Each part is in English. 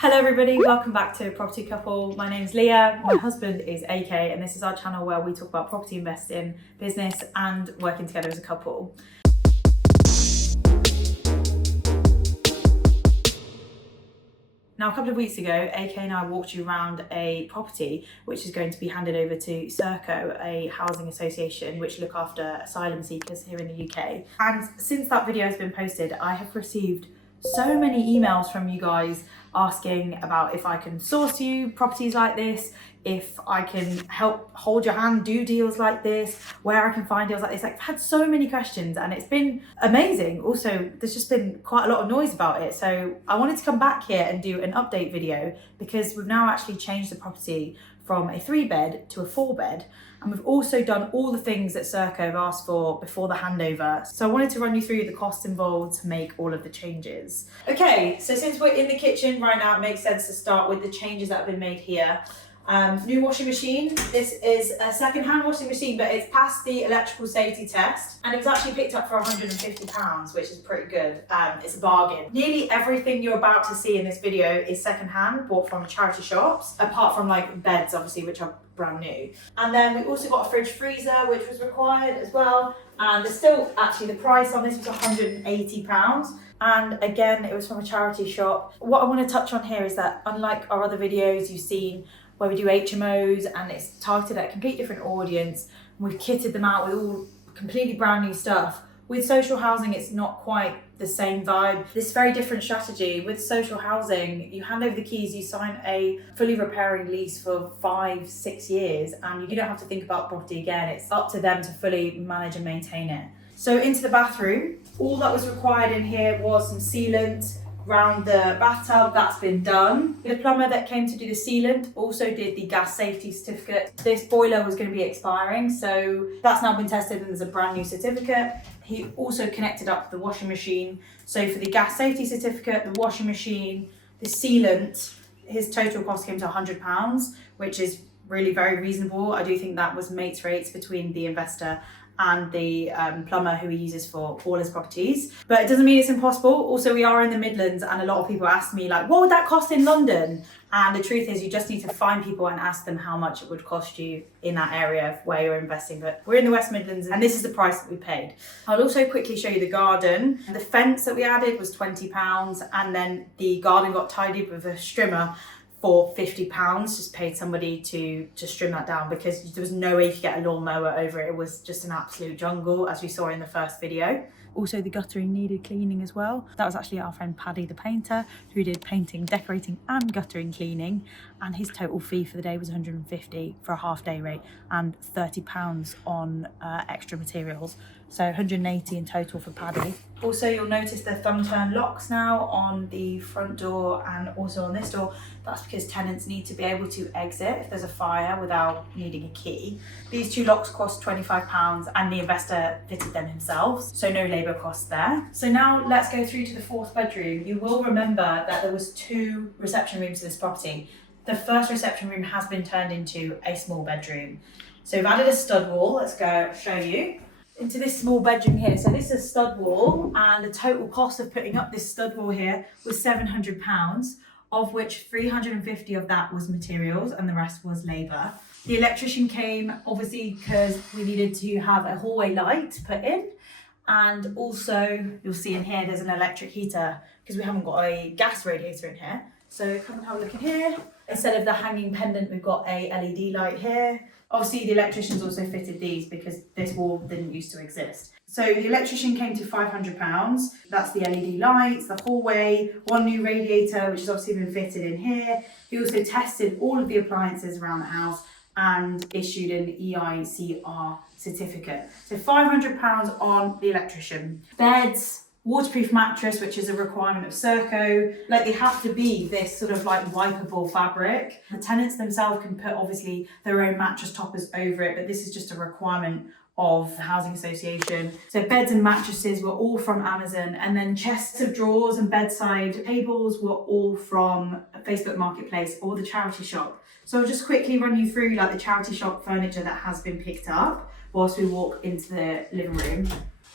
Hello everybody, welcome back to Property Couple. My name's Leah, my husband is AK, and this is our channel where we talk about property investing, business and working together as a couple. Now, a couple of weeks ago, AK and I walked you around a property which is going to be handed over to Serco, a housing association which look after asylum seekers here in the UK. And since that video has been posted, I have received so many emails from you guys asking about if I can source you properties like this, if I can help hold your hand, do deals like this, where I can find deals like this. Like, I've had so many questions and it's been amazing. Also, there's just been quite a lot of noise about it. So I wanted to come back here and do an update video because we've now actually changed the property from a 3-bed to a 4-bed. And we've also done all the things that Serco have asked for before the handover. So I wanted to run you through the costs involved to make all of the changes. Okay, so since we're in the kitchen right now, it makes sense to start with the changes that have been made here. New washing machine. This is a second-hand washing machine, but it's passed the electrical safety test, and it was actually picked up for £150, which is pretty good. It's a bargain. Nearly everything you're about to see in this video is second-hand, bought from charity shops, apart from like beds, obviously, which are brand new. And then we also got a fridge freezer, which was required as well. And there's still, actually, the price on this was £180. And again, it was from a charity shop. What I want to touch on here is that unlike our other videos you've seen, where we do HMOs and it's targeted at a completely different audience, and we've kitted them out with all completely brand new stuff. With social housing, it's not quite the same vibe. This is a very different strategy. With social housing, you hand over the keys, you sign a fully repairing lease for 5-6 years, and you don't have to think about property again. It's up to them to fully manage and maintain it. So into the bathroom, all that was required in here was some sealant around the bathtub. That's been done. The plumber that came to do the sealant also did the gas safety certificate. This boiler was going to be expiring, so that's now been tested and there's a brand new certificate. He also connected up the washing machine. So for the gas safety certificate, the washing machine, the sealant, his total cost came to £100, which is really very reasonable. I do think that was mates rates between the investor and the plumber who he uses for all his properties. But it doesn't mean it's impossible. Also, we are in the Midlands and a lot of people ask me like, what would that cost in London? And the truth is you just need to find people and ask them how much it would cost you in that area of where you're investing. But we're in the West Midlands and this is the price that we paid. I'll also quickly show you the garden. The fence that we added was £20, and then the garden got tidied with a strimmer for £50. Just paid somebody to trim that down because there was no way you could get a lawnmower over it. It was just an absolute jungle, as we saw in the first video. Also, the guttering needed cleaning as well. That was actually our friend Paddy the painter who did painting, decorating and guttering cleaning, and his total fee for the day was £150 for a half-day rate and £30 on extra materials. So £180 in total for Paddy. Also, you'll notice the thumb turn locks now on the front door and also on this door. That's because tenants need to be able to exit if there's a fire without needing a key. These two locks cost £25 and the investor fitted them himself, so no labour costs there. So now let's go through to the 4th bedroom. You will remember that there was 2 reception rooms to this property. The first reception room has been turned into a small bedroom. So we've added a stud wall. Let's go show you. Into this small bedroom here. So this is a stud wall, and the total cost of putting up this stud wall here was £700, of which £350 of that was materials and the rest was labour. The electrician came obviously because we needed to have a hallway light put in, and also you'll see in here there's an electric heater because we haven't got a gas radiator in here. So come and have a look in here. Instead of the hanging pendant, we've got a LED light here. Obviously, the electricians also fitted these because this wall didn't used to exist. So the electrician came to £500. That's the LED lights, the hallway, 1 new radiator, which has obviously been fitted in here. He also tested all of the appliances around the house and issued an EICR certificate. So £500 on the electrician. Beds, waterproof mattress, which is a requirement of Serco. Like, they have to be this sort of like wipeable fabric. The tenants themselves can put obviously their own mattress toppers over it, but this is just a requirement of the housing association. So beds and mattresses were all from Amazon, and then chests of drawers and bedside tables were all from Facebook Marketplace or the charity shop. So I'll just quickly run you through like the charity shop furniture that has been picked up whilst we walk into the living room.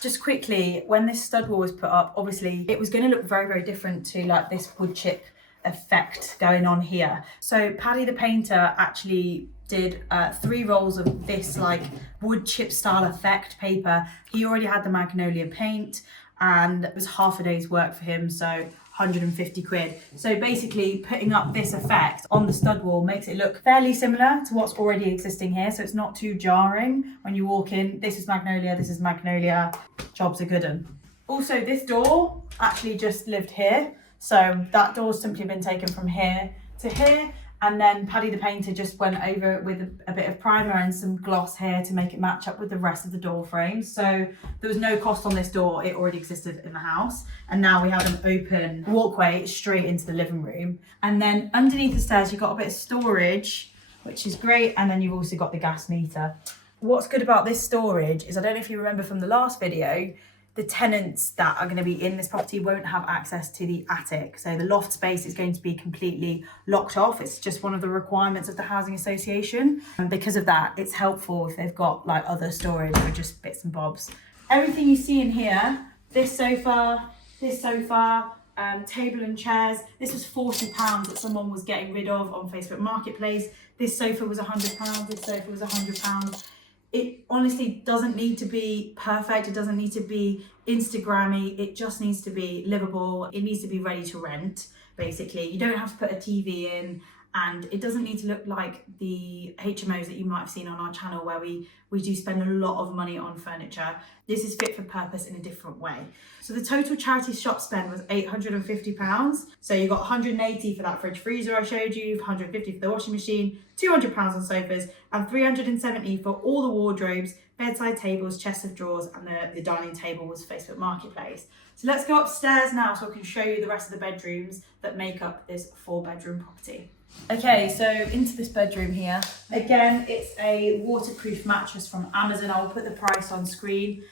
Just quickly, when this stud wall was put up, obviously it was going to look very, very different to like this wood chip effect going on here. So Paddy the painter actually did 3 rolls of this like wood chip style effect paper. He already had the magnolia paint and it was half a day's work for him, so 150 quid. So basically putting up this effect on the stud wall makes it look fairly similar to what's already existing here, so it's not too jarring when you walk in. This is magnolia, job's a good one. Also, this door actually just lived here, so that door's simply been taken from here to here, and then Paddy the painter just went over it with a bit of primer and some gloss here to make it match up with the rest of the door frames. So there was no cost on this door, it already existed in the house. And now we have an open walkway straight into the living room. And then underneath the stairs, you've got a bit of storage, which is great. And then you've also got the gas meter. What's good about this storage is, I don't know if you remember from the last video, the tenants that are going to be in this property won't have access to the attic. So the loft space is going to be completely locked off. It's just one of the requirements of the housing association. And because of that, it's helpful if they've got like other storage or just bits and bobs. Everything you see in here, this sofa, table and chairs, this was £40 that someone was getting rid of on Facebook Marketplace. This sofa was £100, this sofa was £100. It honestly doesn't need to be perfect. It doesn't need to be Instagrammy. It just needs to be livable. It needs to be ready to rent, basically. You don't have to put a TV in, and it doesn't need to look like the HMOs that you might have seen on our channel where we do spend a lot of money on furniture. This is fit for purpose in a different way. So the total charity shop spend was £850. So you got 180 for that fridge freezer I showed you, 150 for the washing machine, £200 on sofas, and 370 for all the wardrobes, bedside tables, chests of drawers, and the dining table was Facebook Marketplace. So let's go upstairs now so I can show you the rest of the bedrooms that make up this 4-bedroom property. Okay, so into this bedroom here. Again, it's a waterproof mattress from Amazon. I'll put the price on screen.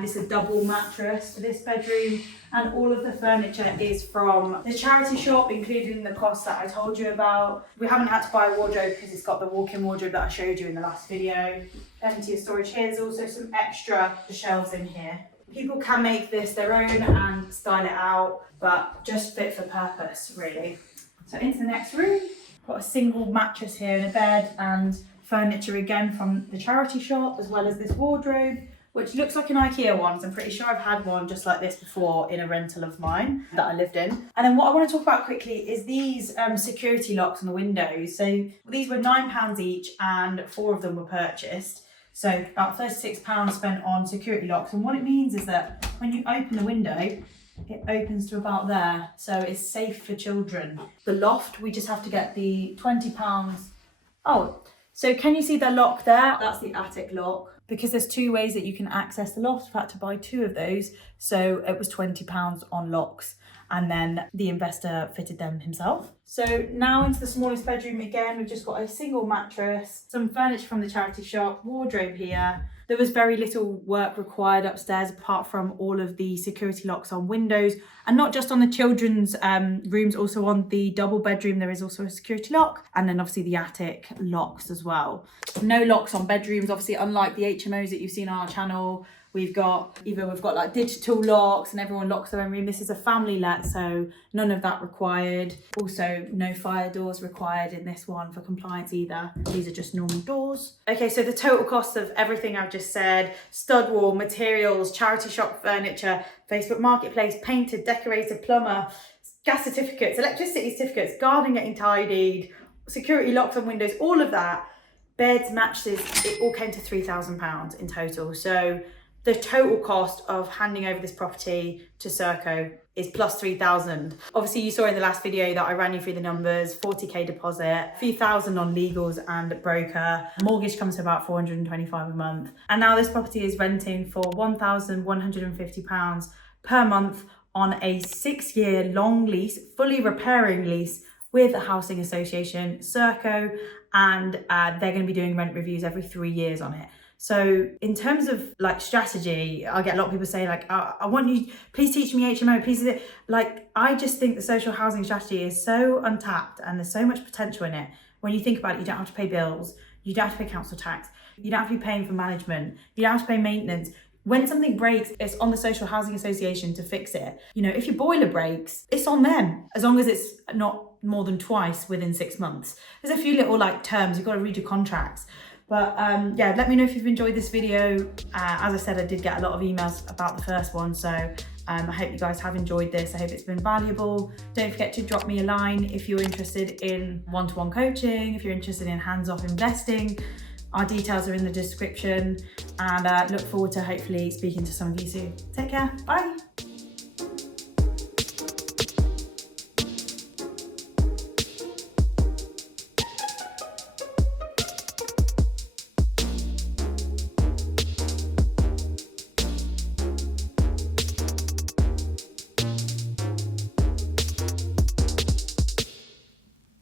This is a double mattress for this bedroom, and all of the furniture is from the charity shop, including the cost that I told you about. We haven't had to buy a wardrobe because it's got the walk-in wardrobe that I showed you in the last video. Plenty of storage here. There's also some extra shelves in here. People can make this their own and style it out, but just fit for purpose, really. So into the next room. Got a single mattress here and a bed, and furniture again from the charity shop, as well as this wardrobe, which looks like an IKEA one. So I'm pretty sure I've had one just like this before in a rental of mine that I lived in. And then what I want to talk about quickly is these security locks on the windows. So these were £9 each, and 4 of them were purchased. So about £36 spent on security locks. And what it means is that when you open the window, it opens to about there, so it's safe for children. The loft, we just have to get the £20. Oh, so can you see the lock there? That's the attic lock. Because there's 2 ways that you can access the loft, I've had to buy 2 of those. So it was £20 on locks, and then the investor fitted them himself. So now into the smallest bedroom again, we've just got a single mattress, some furniture from the charity shop, wardrobe here. There was very little work required upstairs apart from all of the security locks on windows, and not just on the children's rooms, also on the double bedroom there is also a security lock, and then obviously the attic locks as well. No locks on bedrooms, obviously, unlike the HMOs that you've seen on our channel. We've got like digital locks and everyone locks their own room. This is a family let, so none of that required. Also, no fire doors required in this one for compliance either. These are just normal doors. Okay, so the total cost of everything I've just said: stud wall, materials, charity shop furniture, Facebook Marketplace, painter, decorator, plumber, gas certificates, electricity certificates, garden getting tidied, security locks on windows, all of that, beds, mattresses, it all came to £3,000 in total. So the total cost of handing over this property to Serco is plus 3,000. Obviously, you saw in the last video that I ran you through the numbers: 40k deposit, a few thousand on legals and broker. Mortgage comes to about £425 a month. And now this property is renting for £1,150 per month on a 6-year long lease, fully repairing lease with a housing association, Serco, and they're going to be doing rent reviews every 3 years on it. So in terms of like strategy, I get a lot of people say like, I want you, please teach me HMO, please. Like, I just think the social housing strategy is so untapped and there's so much potential in it. When you think about it, you don't have to pay bills, you don't have to pay council tax, you don't have to be paying for management, you don't have to pay maintenance. When something breaks, it's on the social housing association to fix it. You know, if your boiler breaks, it's on them, as long as it's not more than twice within 6 months. There's a few little like terms, you've got to read your contracts. But yeah, let me know if you've enjoyed this video. As I said, I did get a lot of emails about the first one, so I hope you guys have enjoyed this. I hope it's been valuable. Don't forget to drop me a line if you're interested in one-to-one coaching, if you're interested in hands-off investing. Our details are in the description, and look forward to hopefully speaking to some of you soon. Take care, bye.